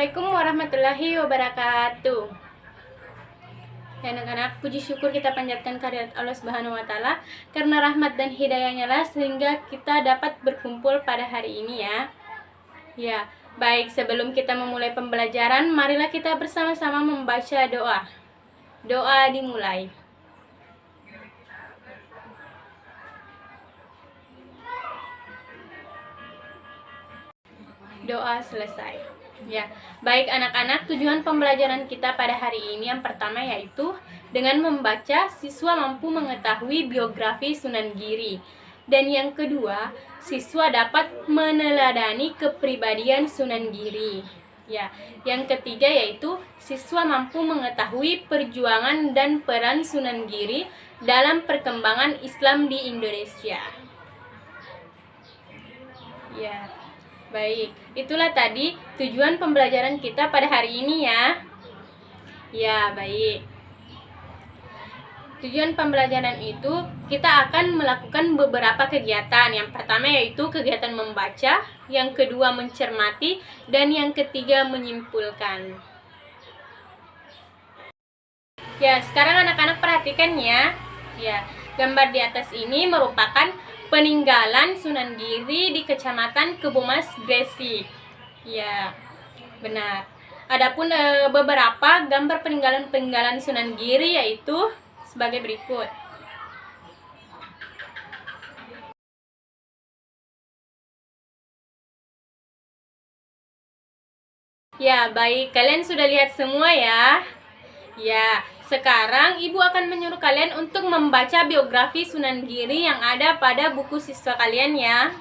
Assalamualaikum warahmatullahi wabarakatuh. Ya anak-anak, puji syukur kita panjatkan kehadirat Allah Subhanahu wa taala karena rahmat dan hidayahnya lah sehingga kita dapat berkumpul pada hari ini ya. Ya, baik, sebelum kita memulai pembelajaran, marilah kita bersama-sama membaca doa. Doa dimulai. Doa selesai. Ya, baik anak-anak, tujuan pembelajaran kita pada hari ini yang pertama yaitu dengan membaca siswa mampu mengetahui biografi Sunan Giri. Dan yang kedua, siswa dapat meneladani kepribadian Sunan Giri. Ya, yang ketiga yaitu siswa mampu mengetahui perjuangan dan peran Sunan Giri dalam perkembangan Islam di Indonesia. Ya. Baik, itulah tadi tujuan pembelajaran kita pada hari ini ya. Ya, baik. Tujuan pembelajaran itu kita akan melakukan beberapa kegiatan. Yang pertama yaitu kegiatan membaca, yang kedua mencermati, dan yang ketiga menyimpulkan. Ya, sekarang anak-anak perhatikan ya. Ya, gambar di atas ini merupakan peninggalan Sunan Giri di Kecamatan Kebomas, Gresik. Ya, benar. Adapun beberapa gambar peninggalan Sunan Giri yaitu sebagai berikut. Ya, baik. Kalian sudah lihat semua ya? Ya, sekarang Ibu akan menyuruh kalian untuk membaca biografi Sunan Giri yang ada pada buku siswa kalian ya.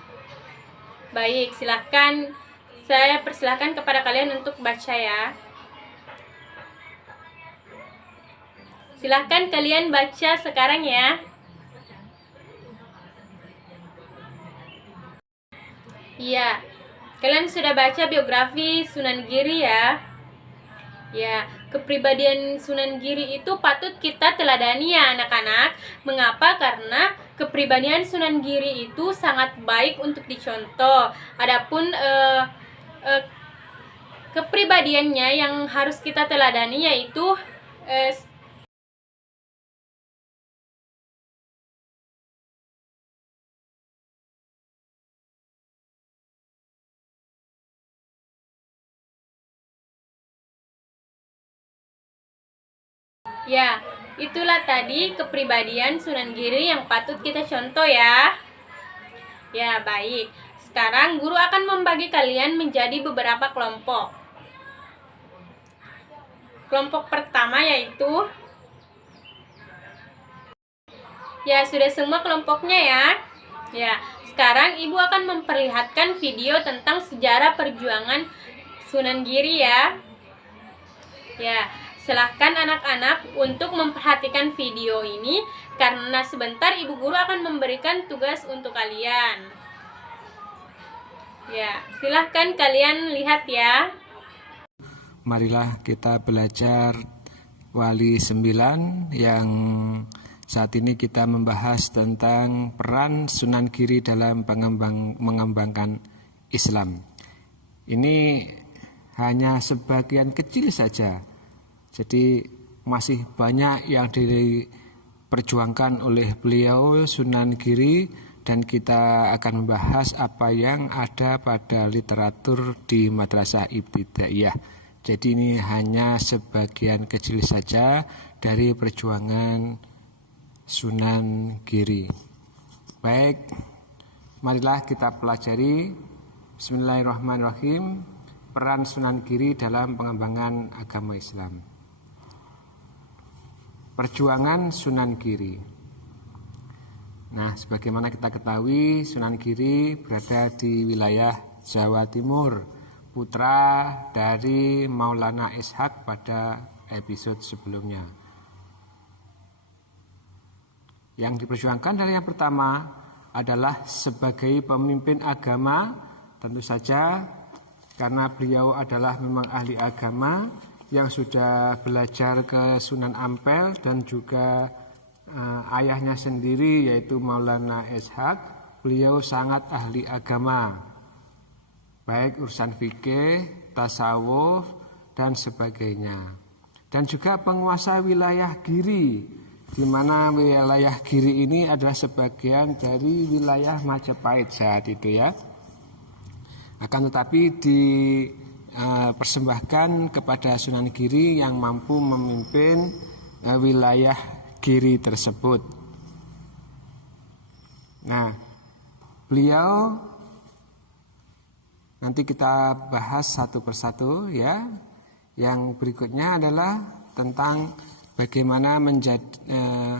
Baik, silahkan. Saya persilahkan kepada kalian untuk baca ya. Silahkan kalian baca sekarang ya. Iya, kalian sudah baca biografi Sunan Giri ya. Ya, kepribadian Sunan Giri itu patut kita teladani ya anak-anak. Mengapa? Karena kepribadian Sunan Giri itu sangat baik untuk dicontoh. Adapun kepribadiannya yang harus kita teladani yaitu ya, itulah tadi kepribadian Sunan Giri yang patut kita contoh ya. Ya, baik. Sekarang guru akan membagi kalian menjadi beberapa kelompok. Kelompok pertama yaitu ya, sudah semua kelompoknya ya. Ya, sekarang Ibu akan memperlihatkan video tentang sejarah perjuangan Sunan Giri ya. Ya, silahkan anak-anak untuk memperhatikan video ini karena sebentar Ibu Guru akan memberikan tugas untuk kalian. Ya, silahkan kalian lihat ya. Marilah kita belajar Wali 9 yang saat ini kita membahas tentang peran Sunan Giri dalam mengembangkan Islam. Ini hanya sebagian kecil saja. Jadi masih banyak yang diperjuangkan oleh beliau Sunan Giri dan kita akan membahas apa yang ada pada literatur di Madrasah Ibtidaiyah. Jadi ini hanya sebagian kecil saja dari perjuangan Sunan Giri. Baik, marilah kita pelajari. Bismillahirrahmanirrahim. Peran Sunan Giri dalam pengembangan agama Islam. Perjuangan Sunan Giri. Nah, sebagaimana kita ketahui, Sunan Giri berada di wilayah Jawa Timur, putra dari Maulana Ishaq pada episode sebelumnya. Yang diperjuangkan adalah yang pertama adalah sebagai pemimpin agama, tentu saja karena beliau adalah memang ahli agama yang sudah belajar ke Sunan Ampel dan juga ayahnya sendiri yaitu Maulana Ishaq. Beliau sangat ahli agama, baik urusan fikih, tasawuf, dan sebagainya. Dan juga penguasa wilayah Giri, di mana wilayah Giri ini adalah sebagian dari wilayah Majapahit saat itu ya. Akan tetapi dipersembahkan kepada Sunan Giri yang mampu memimpin wilayah Giri tersebut. Nah, beliau nanti kita bahas satu persatu ya. Yang berikutnya adalah tentang bagaimana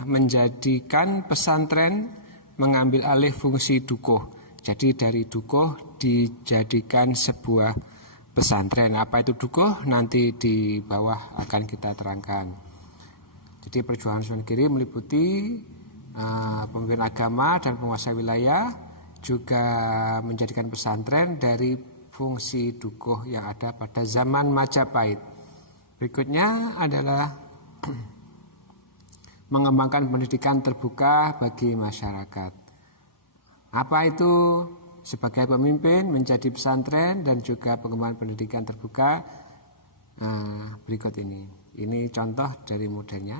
menjadikan pesantren mengambil alih fungsi dukuh. Jadi dari dukuh dijadikan sebuah pesantren. Apa itu dukuh? Nanti di bawah akan kita terangkan. Jadi perjuangan Sunan Giri meliputi pemimpin agama dan penguasa wilayah, juga menjadikan pesantren dari fungsi dukuh yang ada pada zaman Majapahit. Berikutnya adalah mengembangkan pendidikan terbuka bagi masyarakat. Apa itu? Sebagai pemimpin menjadi pesantren dan juga pengembangan pendidikan terbuka. Berikut ini. Ini contoh dari modelnya.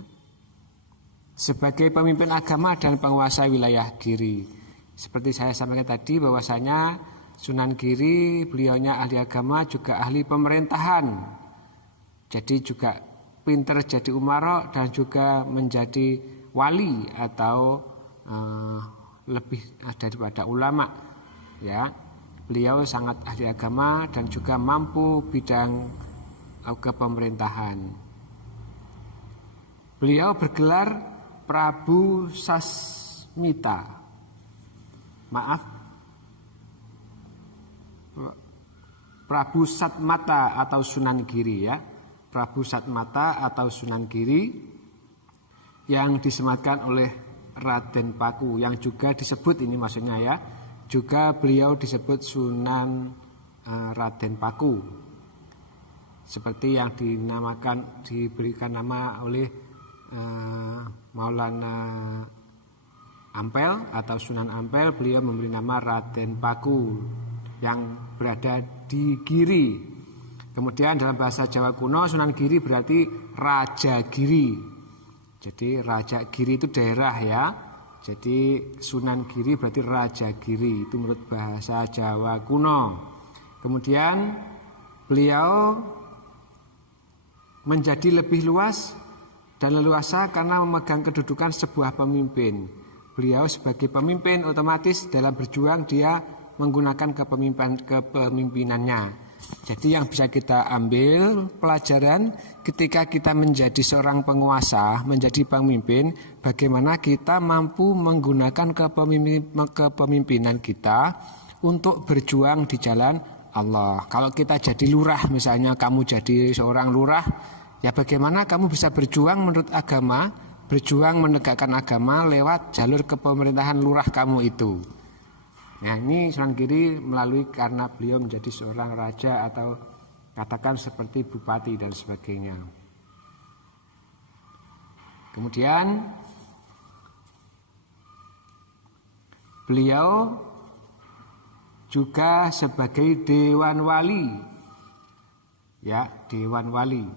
Sebagai pemimpin agama dan penguasa wilayah Giri. Seperti saya sampaikan tadi bahwasanya Sunan Giri beliaunya ahli agama juga ahli pemerintahan. Jadi juga pinter jadi umara dan juga menjadi wali atau lebih daripada ulama. Ya, beliau sangat ahli agama dan juga mampu bidang kepemerintahan. Beliau bergelar Prabu Sasmita. Prabu Satmata atau Sunan Giri ya. Prabu Satmata atau Sunan Giri yang disematkan oleh Raden Paku, yang juga disebut ini maksudnya ya, juga beliau disebut Sunan Raden Paku, seperti yang diberikan nama oleh Maulana Ampel atau Sunan Ampel. Beliau memberi nama Raden Paku yang berada di Giri. Kemudian dalam bahasa Jawa kuno Sunan Giri berarti Raja Giri. Jadi Raja Giri itu daerah ya. Jadi Sunan Giri berarti Raja Giri, itu menurut bahasa Jawa kuno. Kemudian beliau menjadi lebih luas dan leluasa karena memegang kedudukan sebuah pemimpin. Beliau sebagai pemimpin otomatis dalam berjuang dia menggunakan kepemimpinannya. Jadi yang bisa kita ambil pelajaran ketika kita menjadi seorang penguasa, menjadi pemimpin, bagaimana kita mampu menggunakan kepemimpinan kita untuk berjuang di jalan Allah. Kalau kita jadi lurah misalnya, kamu jadi seorang lurah, ya bagaimana kamu bisa berjuang menurut agama, berjuang menegakkan agama lewat jalur kepemerintahan lurah kamu itu. Nah ini Sunan Giri melalui karena beliau menjadi seorang raja atau katakan seperti bupati dan sebagainya. Kemudian beliau juga sebagai Dewan Wali. Ya, Dewan Wali.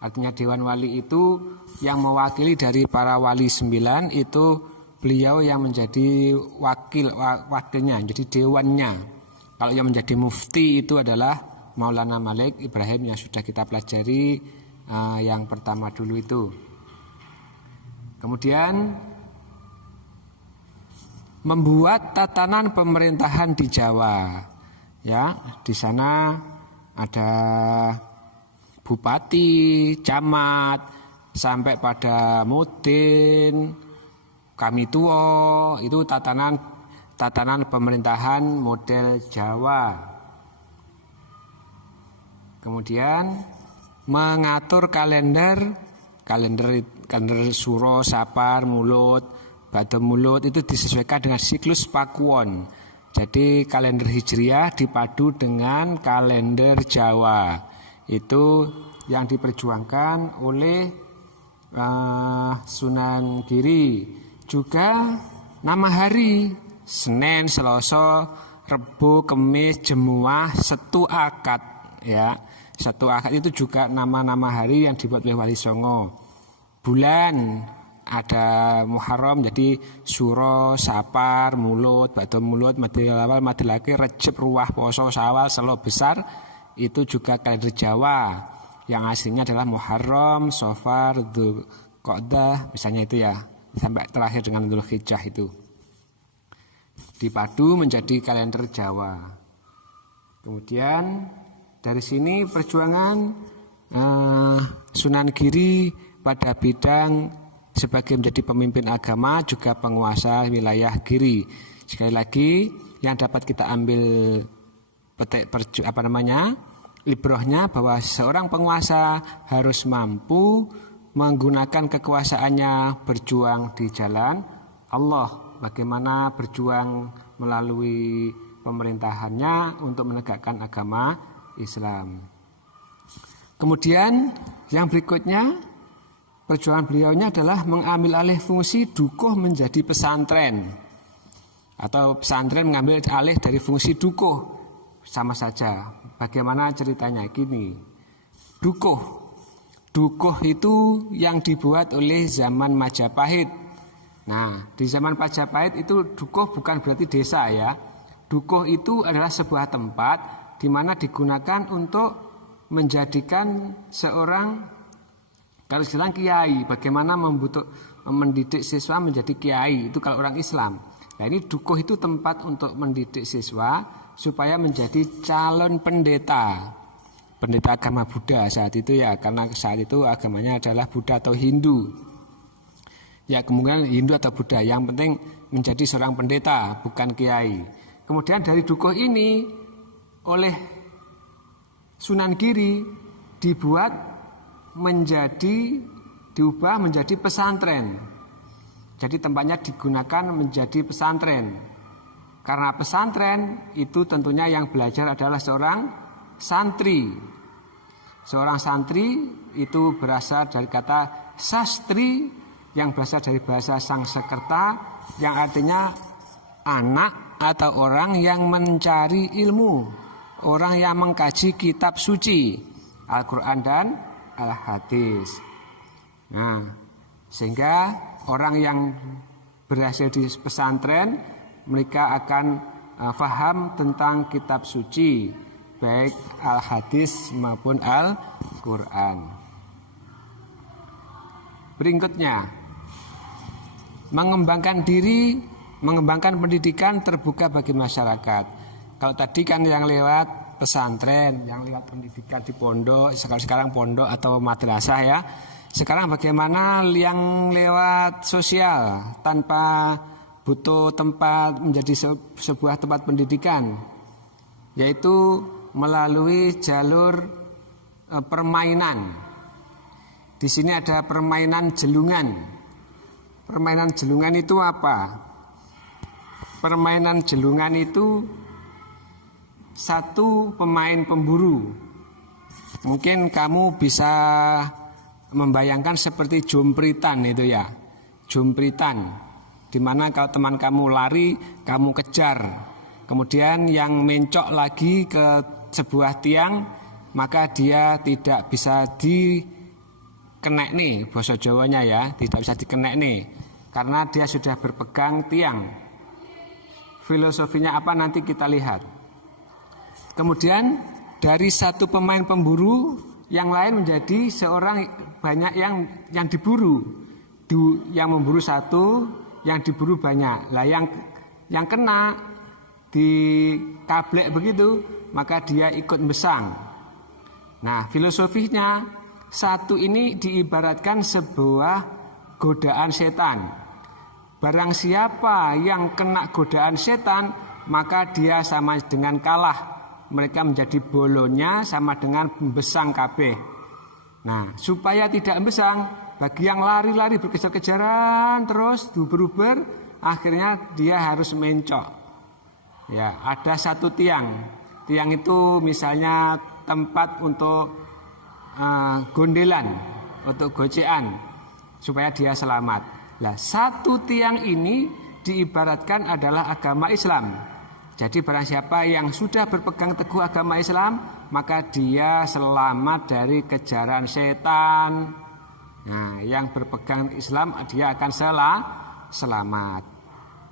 Artinya Dewan Wali itu yang mewakili dari para wali 9 itu beliau yang menjadi wakilnya, jadi dewannya. Kalau yang menjadi mufti itu adalah Maulana Malik Ibrahim yang sudah kita pelajari yang pertama dulu itu. Kemudian membuat tatanan pemerintahan di Jawa. Ya, di sana ada bupati, camat, sampai pada mudin, kami tuo, itu tatanan pemerintahan model Jawa. Kemudian mengatur kalender suro, sapar, mulut, bada mulut itu disesuaikan dengan siklus Pakuwon. Jadi kalender Hijriah dipadu dengan kalender Jawa. Itu yang diperjuangkan oleh Sunan Giri. Juga nama hari Senin, Selasa, Rebo, Kemis, Jemuah, Setu, Akad. ya. 1 Akad itu juga nama-nama hari yang dibuat oleh Wali Songo. Bulan ada Muharram, jadi Suro, Sapar, Mulut, Ba'da Mulut, Madil Awal, Madil Akhir, Rejab, Ruwah, Poso, Syawal, Selo Besar, itu juga kalender Jawa. Yang aslinya adalah Muharram, Safar, Dzulqa'dah, misalnya itu ya, sampai terakhir dengan Dzulhijjah itu. Dipadu menjadi kalender Jawa. Kemudian dari sini perjuangan Sunan Giri pada bidang sebagai menjadi pemimpin agama, juga penguasa wilayah Giri. Sekali lagi yang dapat kita ambil ibrohnya bahwa seorang penguasa harus mampu menggunakan kekuasaannya berjuang di jalan Allah. Bagaimana berjuang melalui pemerintahannya untuk menegakkan agama Islam. Kemudian yang berikutnya, perjuangan beliaunya adalah mengambil alih fungsi dukuh menjadi pesantren, atau pesantren mengambil alih dari fungsi dukuh, sama saja. Bagaimana ceritanya? Gini, dukuh itu yang dibuat oleh zaman Majapahit. Nah, di zaman Majapahit itu dukuh bukan berarti desa ya. Dukuh itu adalah sebuah tempat di mana digunakan untuk menjadikan seorang, kalau sekarang kiai, bagaimana mendidik siswa menjadi kiai, itu kalau orang Islam. Nah, ini dukuh itu tempat untuk mendidik siswa supaya menjadi calon pendeta agama Buddha saat itu ya, karena saat itu agamanya adalah Buddha atau Hindu. Ya, kemungkinan Hindu atau Buddha, yang penting menjadi seorang pendeta, bukan kiai. Kemudian dari dukuh ini oleh Sunan Giri diubah menjadi pesantren. Jadi tempatnya digunakan menjadi pesantren. Karena pesantren itu tentunya yang belajar adalah seorang santri. Seorang santri itu berasal dari kata sastri yang berasal dari bahasa Sangsekerta yang artinya anak atau orang yang mencari ilmu. Orang yang mengkaji kitab suci, Al-Quran dan Al-Hadis. Nah, sehingga orang yang berhasil di pesantren, mereka akan faham tentang kitab suci, baik Al-Hadis maupun Al-Quran. Berikutnya, mengembangkan diri, mengembangkan pendidikan terbuka bagi masyarakat. Kalau tadi kan yang lewat pesantren, yang lewat pendidikan di pondok, sekarang pondok atau madrasah ya. Sekarang bagaimana yang lewat sosial tanpa butuh tempat menjadi sebuah tempat pendidikan, yaitu melalui jalur permainan. Di sini ada permainan jelungan. Permainan jelungan itu apa? Permainan jelungan itu satu pemain pemburu. Mungkin kamu bisa membayangkan seperti jumpritan itu ya. Jumpritan, dimana kalau teman kamu lari, kamu kejar. Kemudian yang mencok lagi ke sebuah tiang, maka dia tidak bisa dikenek nih, bahasa Jawanya ya, tidak bisa dikenek nih, karena dia sudah berpegang tiang. Filosofinya apa nanti kita lihat. Kemudian dari satu pemain pemburu, yang lain menjadi seorang, banyak yang diburu. Yang memburu satu, yang diburu banyak. Lah yang kena di tablek begitu, maka dia ikut besang. Nah, filosofinya satu ini diibaratkan sebuah godaan setan. Barang siapa yang kena godaan setan, maka dia sama dengan kalah. Mereka menjadi bolonya sama dengan besang kabeh. Nah, supaya tidak besang, bagi yang lari-lari berkejar-kejaran terus duber-duber, akhirnya dia harus mencok. Ya, ada satu tiang. Tiang itu misalnya tempat untuk gondelan, untuk gocean, supaya dia selamat. Nah, satu tiang ini diibaratkan adalah agama Islam. Jadi barang siapa yang sudah berpegang teguh agama Islam, maka dia selamat dari kejaran setan. Nah, yang berpegang Islam dia akan selamat.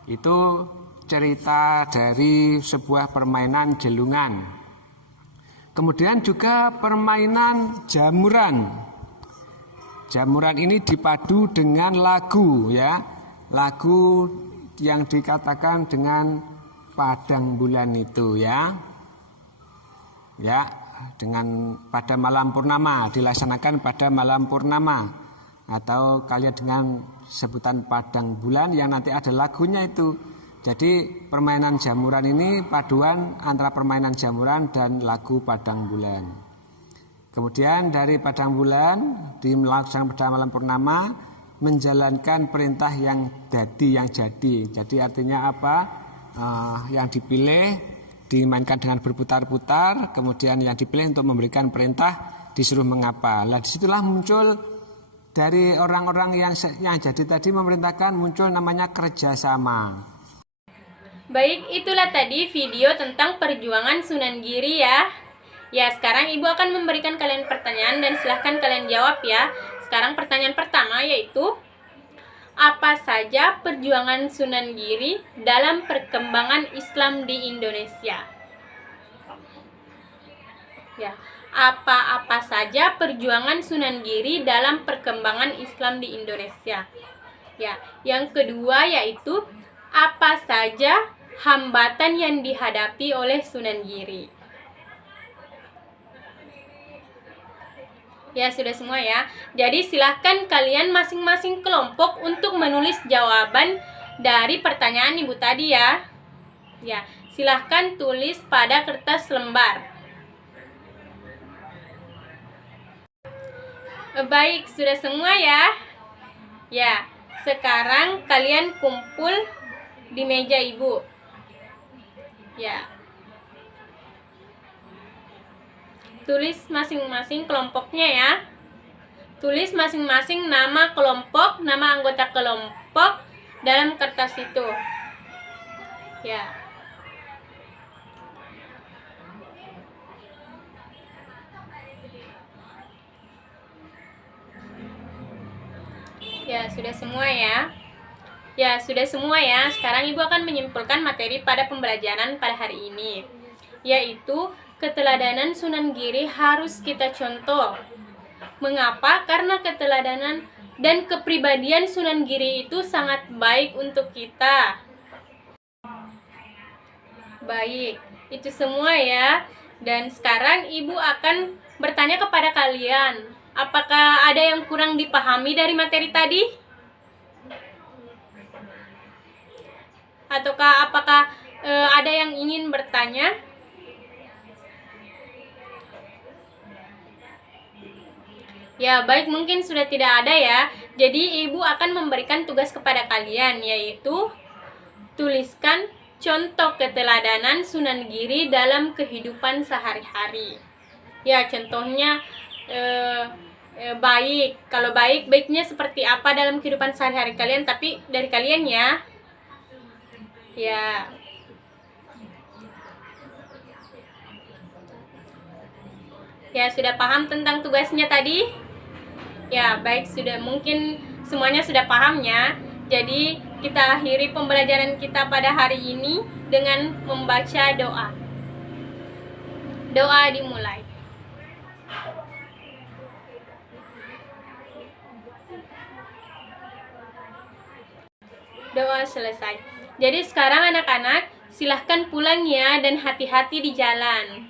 Itu cerita dari sebuah permainan jelungan. Kemudian juga permainan jamuran. Jamuran ini dipadu dengan lagu, ya. Lagu yang dikatakan dengan padang bulan itu, ya. Ya, dengan pada malam purnama, dilaksanakan pada malam purnama, atau kalian dengan sebutan padang bulan yang nanti ada lagunya itu. Jadi permainan jamuran ini paduan antara permainan jamuran dan lagu padang bulan. Kemudian dari padang bulan dilaksanakan pada malam purnama, menjalankan perintah yang jadi. Jadi artinya apa? Yang dipilih dimainkan dengan berputar-putar, kemudian yang dipilih untuk memberikan perintah disuruh mengapa. Nah, disitulah muncul dari orang-orang yang jadi tadi memerintahkan, muncul namanya kerjasama. Baik, itulah tadi video tentang perjuangan Sunan Giri ya. Ya, sekarang Ibu akan memberikan kalian pertanyaan dan silahkan kalian jawab ya. Sekarang pertanyaan pertama yaitu, apa saja perjuangan Sunan Giri dalam perkembangan Islam di Indonesia? Ya, apa saja perjuangan Sunan Giri dalam perkembangan Islam di Indonesia? Ya, yang kedua yaitu, apa saja hambatan yang dihadapi oleh Sunan Giri? Ya, sudah semua ya. Jadi silahkan kalian masing-masing kelompok untuk menulis jawaban dari pertanyaan Ibu tadi ya. Ya, silahkan tulis pada kertas lembar. Baik, sudah semua ya. Ya, sekarang kalian kumpul di meja Ibu. Ya. Tulis masing-masing kelompoknya ya. Tulis masing-masing nama kelompok, nama anggota kelompok dalam kertas itu. Ya. Ya, sudah semua ya. Ya, sudah semua ya. Sekarang Ibu akan menyimpulkan materi pada pembelajaran pada hari ini, yaitu keteladanan Sunan Giri harus kita contoh. Mengapa? Karena keteladanan dan kepribadian Sunan Giri itu sangat baik untuk kita. Baik, itu semua ya. Dan sekarang Ibu akan bertanya kepada kalian, apakah ada yang kurang dipahami dari materi tadi? Ataukah apakah ada yang ingin bertanya? Ya, baik, mungkin sudah tidak ada ya. Jadi Ibu akan memberikan tugas kepada kalian, yaitu tuliskan contoh keteladanan Sunan Giri dalam kehidupan sehari-hari. Ya, contohnya baik. Kalau baiknya seperti apa dalam kehidupan sehari-hari kalian, tapi dari kalian ya. Ya. Ya, sudah paham tentang tugasnya tadi? Ya, baik, sudah, mungkin semuanya sudah paham ya. Jadi kita akhiri pembelajaran kita pada hari ini dengan membaca doa. Doa dimulai. Doa selesai. Jadi sekarang anak-anak silahkan pulang ya, dan hati-hati di jalan.